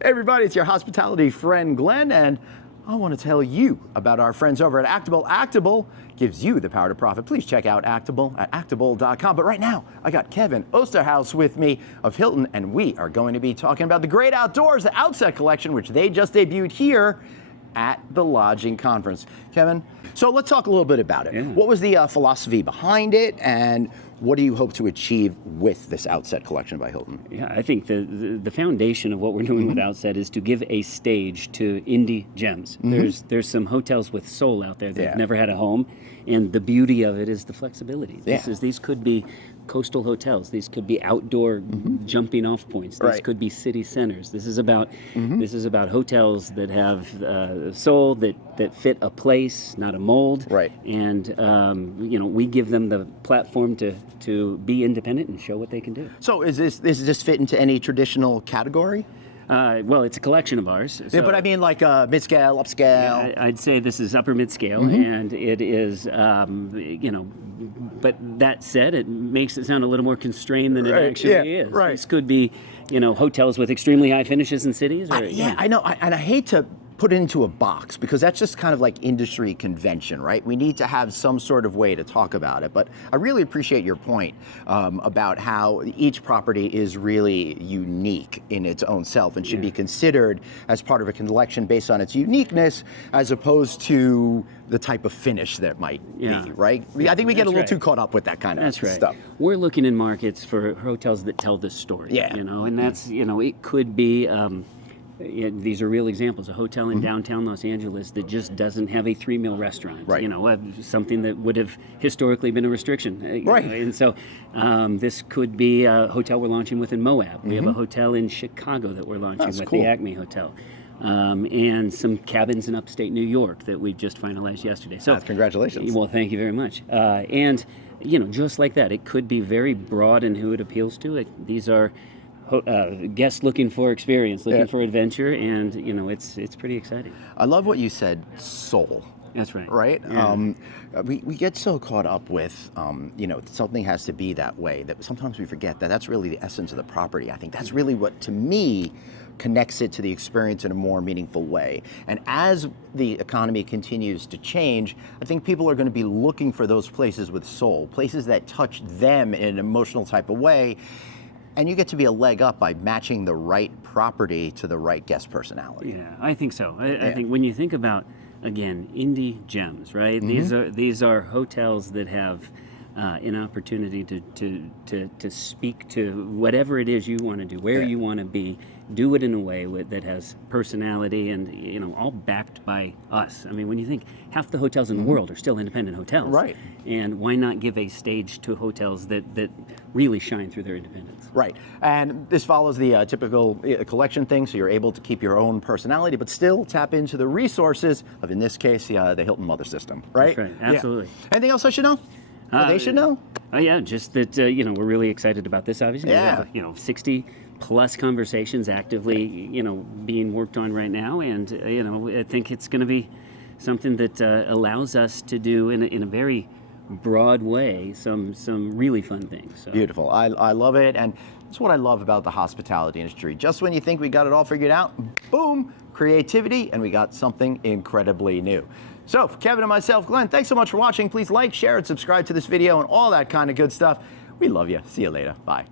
Hey everybody, it's your hospitality friend Glenn, and I want to tell you about our friends over at Actable. Actable gives you the power to profit. Please check out Actable at actable.com. But right now, I got Kevin Osterhaus with me of Hilton, and we are going to be talking about the great outdoors, the Outset collection, which they just debuted here at the lodging conference. Kevin, so let's talk a little bit about it. Yeah. What was the philosophy behind it, and what do you hope to achieve with this Outset collection by Hilton? Yeah, I think the foundation of what we're doing with Outset is to give a stage to indie gems. There's some hotels with soul out there that have never had a home, and the beauty of it is the flexibility. These could be coastal hotels. These could be outdoor jumping off points. These could be city centers. This is about hotels that have soul, that fit a place, not a mold. Right. And we give them the platform to be independent and show what they can do. So does this fit into any traditional category? Well, it's a collection of ours. Yeah, but I mean like mid-scale, upscale. I'd say this is upper mid-scale, and it is, but that said, it makes it sound a little more constrained than it actually is. Right. This could be, hotels with extremely high finishes in cities. Or, I know, and I hate to put it into a box because that's just kind of like industry convention, right? We need to have some sort of way to talk about it. But I really appreciate your point about how each property is really unique in its own self and should be considered as part of a collection based on its uniqueness as opposed to the type of finish that might be, right? I think we get a little too caught up with that kind of stuff. We're looking in markets for hotels that tell this story, and that's, it could be, these are real examples. A hotel in downtown Los Angeles that just doesn't have a 3-meal restaurant. Right. Something that would have historically been a restriction. Right. And so this could be a hotel we're launching with in Moab. We have a hotel in Chicago that we're launching with, the Acme Hotel. And some cabins in upstate New York that we just finalized yesterday. So congratulations. Well, thank you very much. And just like that, it could be very broad in who it appeals to. These are guests looking for experience, looking for adventure, and it's pretty exciting. I love what you said, soul. That's right. Right? Yeah. We get so caught up with, something has to be that way that sometimes we forget that that's really the essence of the property. I think that's really what, to me, connects it to the experience in a more meaningful way. And as the economy continues to change, I think people are going to be looking for those places with soul, places that touch them in an emotional type of way. And you get to be a leg up by matching the right property to the right guest personality. Yeah, I think so. I think when you think about, again, indie gems, right? These are hotels that have an opportunity to speak to whatever it is you want to do, where you want to be, do it in a way that has personality and, all backed by us. I mean, when you think half the hotels in the world are still independent hotels. Right. And why not give a stage to hotels that really shine through their independence? Right. And this follows the typical collection thing, so you're able to keep your own personality, but still tap into the resources of, in this case, the Hilton Mother System, right? That's right. Absolutely. Yeah. Anything else I should know? They should know? Yeah, just that, we're really excited about this, obviously. Yeah. We have, 60 plus conversations actively, being worked on right now. And, I think it's going to be something that allows us to do in a very broad way some really fun things. So. Beautiful. I love it. And that's what I love about the hospitality industry. Just when you think we got it all figured out, boom, creativity, and we got something incredibly new. So for Kevin and myself, Glenn, thanks so much for watching. Please like, share, and subscribe to this video and all that kind of good stuff. We love you. See you later. Bye.